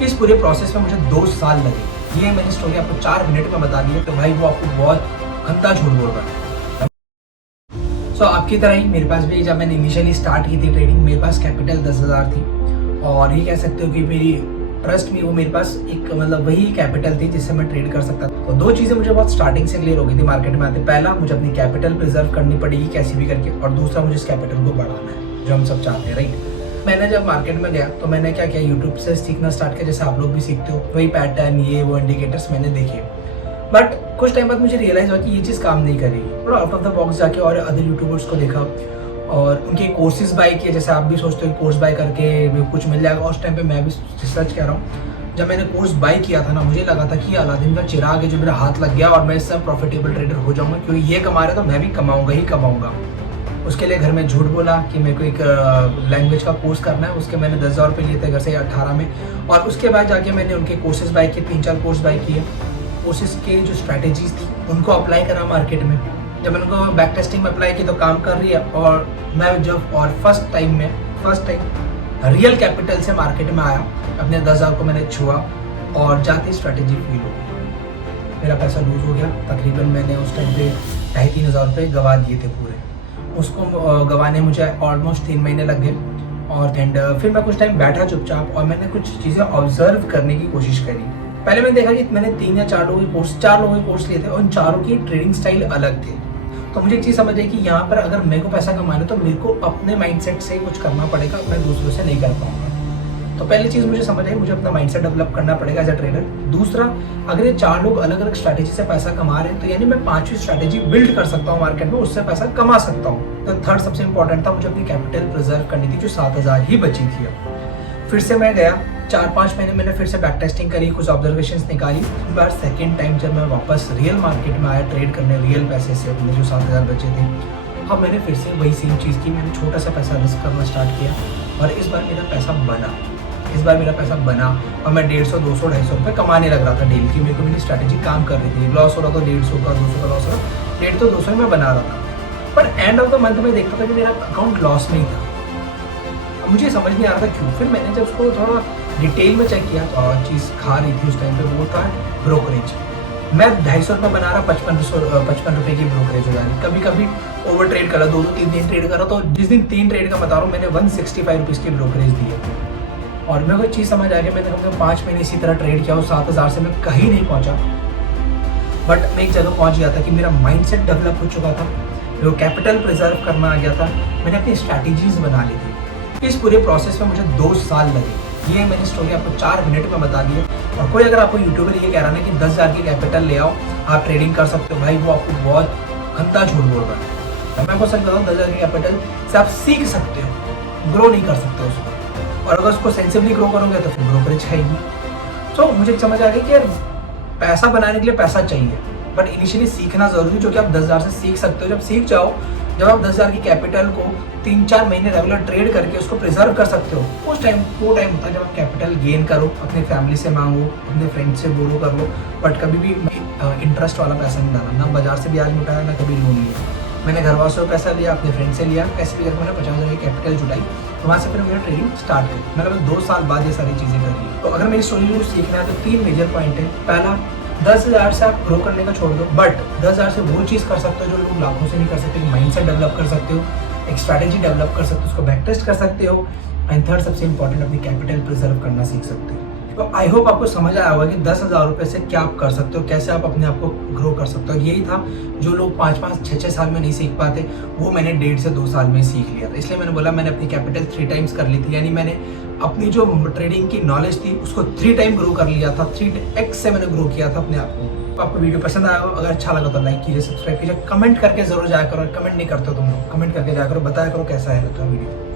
इस पूरे प्रोसेस में मुझे 2 साल लगे। ये मैंने स्टोरी आपको 4 मिनट में बता दी है, तो भाई वो आपको बहुत गंदा झूठ बोल रहा है। सो आपकी तरह ही मेरे पास भी जब मैंने इनिशियली स्टार्ट की थी ट्रेडिंग, मेरे पास कैपिटल 10,000 थी और ये कह सकते हो कि मेरी ट्रस्ट में वो मेरे पास एक मतलब वही कैपिटल थी जिससे मैं ट्रेड कर सकता था। तो 2 चीज़ें मुझे बहुत स्टार्टिंग से क्लियर हो गई थी मार्केट में आते। पहला, मुझे अपनी कैपिटल प्रिजर्व करनी पड़ेगी कैसे भी करके, और दूसरा, मुझे इस कैपिटल को बढ़ाना है जो हम सब चाहते हैं, राइट। मैंने जब मार्केट में गया तो मैंने क्या किया, यूट्यूब से सीखना स्टार्ट किया, जैसे आप लोग भी सीखते हो। वही पैटर्न, ये वो इंडिकेटर्स मैंने देखे, बट कुछ टाइम बाद मुझे रियलाइज हुआ कि ये चीज़ काम नहीं करेगी। थोड़ा आउट ऑफ द बॉक्स जाके और अदर यूट्यूबर्स को देखा और उनके कोर्सेज बाय किए। जैसे आप भी सोचते हो कि कोर्स बाय करके कुछ मिल जाएगा, उस टाइम पे मैं भी रिसर्च कर रहा हूँ। जब मैंने कोर्स बाय किया था ना, मुझे लगा था कि अलादीन का चिराग है जो मेरा हाथ लग गया और मैं इससे प्रॉफिटेबल ट्रेडर हो जाऊंगा, क्योंकि ये कमा रहा है तो मैं भी कमाऊंगा ही कमाऊंगा। उसके लिए घर में झूठ बोला कि मेरे को एक लैंग्वेज का कोर्स करना है। उसके मैंने 10,000 रुपये लिए थे घर से 18 में, और उसके बाद जाके मैंने उनके कोर्सेज बाय किए, 3-4 कोर्स बाय किए। कोर्सेज के जो स्ट्रैटेजीज थी उनको अप्लाई करा मार्केट में। जब मैंने उनको बैक टेस्टिंग में अप्लाई की तो काम कर रही है, और मैं जब फर्स्ट टाइम रियल कैपिटल से मार्केट में आया, अपने 10,000 को मैंने छुआ और जाती स्ट्रैटेजी फील हो गई। मेरा पैसा लूज हो गया। तकरीबन मैंने उस टाइम पे 2,500-3 हज़ार रुपये गवा दिए थे पूरे। उसको गवाने मुझे ऑलमोस्ट 3 महीने लग गए। और फिर मैं कुछ टाइम बैठा चुपचाप और मैंने कुछ चीज़ें ऑब्जर्व करने की कोशिश करी। पहले मैंने देखा कि मैंने 3 या 4 लोगों के कोर्स लिए थे और उन चारों की ट्रेडिंग स्टाइल अलग थे। तो मुझे एक चीज़ समझ आई कि यहाँ पर अगर मेरे को पैसा कमाना है तो मेरे को अपने माइंडसेट से कुछ करना पड़ेगा, मैं दूसरों से नहीं कर पाऊंगा। तो पहली चीज़ मुझे समझ आई, मुझे अपना माइंडसेट डेवलप करना पड़ेगा एज अ ट्रेडर। दूसरा, अगर ये 4 लोग अलग अलग स्ट्रैटेजी से पैसा कमा रहे हैं तो यानी मैं 5वीं स्ट्रैटेजी बिल्ड कर सकता हूँ मार्केट में, उससे पैसा कमा सकता हूँ। तो थर्ड सबसे इंपॉर्टेंट था, मुझे अपनी कैपिटल प्रिजर्व करनी थी जो 7,000 ही बची थी। फिर से मैं गया, 4-5 महीने मैंने फिर से बैक टेस्टिंग करी, कुछ ऑब्जर्वेशंस निकाली। इस बार सेकेंड टाइम जब मैं वापस रियल मार्केट में आया ट्रेड करने, रियल पैसे से अपने जो 7,000 बचे थे, अब मैंने फिर से वही सेम चीज़ की। मैंने छोटा सा पैसा रिस्क करना स्टार्ट किया और इस बार मेरा पैसा बना और मैं 150, 200, 250 रुपये कमाने लग रहा था डेली की। मेरे को मेरी स्ट्रैटेजी काम कर रही थी। लॉस हो रहा था 150 का, 200 का लॉस हो रहा, 150 तो 200 में बना रहा था। पर एंड ऑफ द मंथ में देखता था कि मेरा अकाउंट लॉस में ही था। अब मुझे समझ नहीं आ रहा था क्यों। फिर मैंने जब उसको थोड़ा डिटेल में चेक किया तो चीज़ खा रही थी उस टाइम पे, वो था ब्रोकरेज। मैं 250 रुपये बना रहा, 55 रुपये की ब्रोकरेज हो जा रही। कभी कभी ओवर ट्रेड करा, 2-3 दिन ट्रेड करा, तो जिस दिन 3 ट्रेड का बता रहा हूँ, मैंने 165 रुपीज़ की ब्रोकरेज दी है। और मेरे को एक चीज़ समझ आ गया, मैंने कम से कम 5 महीने इसी तरह ट्रेड किया और 7,000 से मैं कहीं नहीं पहुँचा। बट मैं एक जगह पहुँच गया था कि मेरा माइंडसेट डेवलप हो चुका था, मेरे को कैपिटल प्रिजर्व करना आ गया था, मैंने अपनी स्ट्रैटेजीज बना ली थी। इस पूरे प्रोसेस में मुझे 2 साल लगे। ये मैंने स्टोरी आपको 4 मिनट में बता दी है। और कोई अगर आपको यूट्यूबर ये कह रहा है कि 10,000 की कैपिटल ले आओ, आप ट्रेडिंग कर सकते हो, भाई वो आपको बहुत गंदा झूठ बोल रहा है। मैं आपको सच बताऊँ, 10,000 की कैपिटल से आप सीख सकते हो, ग्रो नहीं कर सकते उसको। और अगर उसको सेंसिबली ग्रो करोगे तो फिर ब्रोकरेज है ही नहीं। तो मुझे समझ आ गई कि यार पैसा बनाने के लिए पैसा चाहिए, बट इनिशियली सीखना जरूरी, जो कि आप 10,000 से सीख सकते हो। जब सीख जाओ, जब आप 10,000 की कैपिटल को 3-4 महीने रेगुलर ट्रेड करके उसको प्रिजर्व कर सकते हो, वो टाइम होता है जब आप कैपिटल गेन करो, अपने फैमिली से मांगो, अपने फ्रेंड से बोरो कर लो, बट कभी भी इंटरेस्ट वाला पैसा नहीं डाला, ना बाजार से ब्याज उठाया, ना कभी लोन लिया। मैंने घर वालों से पैसा लिया, अपने फ्रेंड से लिया, कैसे भी करके मैंने 50,000 की कैपिटल जुटाई। तो वहाँ से फिर मैंने ट्रेडिंग स्टार्ट करी। मैंने 2 साल बाद ये सारी चीज़ें करी। तो अगर मेरी स्टोरी को सीखना है तो 3 मेजर पॉइंट है। पहला, 10,000 से आप ग्रो करने का छोड़ दो, बट 10,000 से वो चीज़ कर सकते हो जो लोग लाखों से नहीं कर सकते। माइंडसेट डेवलप कर सकते हो, एक स्ट्रैटेजी डेवलप कर सकते हो, उसको बैक टेस्ट कर सकते हो, एंड थर्ड सबसे इंपॉर्टेंट, अपनी कैपिटल प्रिजर्व करना सीख सकते हो। तो आई होप आपको समझ आया होगा कि 10,000 रुपये से क्या आप कर सकते हो, कैसे आप अपने आप को ग्रो कर सकते हो। यही था जो लोग 5-5, 6-6 साल में नहीं सीख पाते, वो मैंने 1.5 से 2 साल में सीख लिया था। इसलिए मैंने बोला, मैंने अपनी कैपिटल 3 टाइम्स कर ली थी, यानी मैंने अपनी जो ट्रेडिंग की नॉलेज थी उसको 3 टाइम ग्रो कर लिया था। 3x से मैंने ग्रो किया था अपने आप को। तो आपको वीडियो पसंद आया हो, अगर अच्छा लगा तो लाइक कीजिए, सब्सक्राइब कीजिए, कमेंट करके जरूर जाया करो। कमेंट नहीं करते हो तुम लोग, कमेंट करके जाया करो, बताया करो कैसा है तो वीडियो।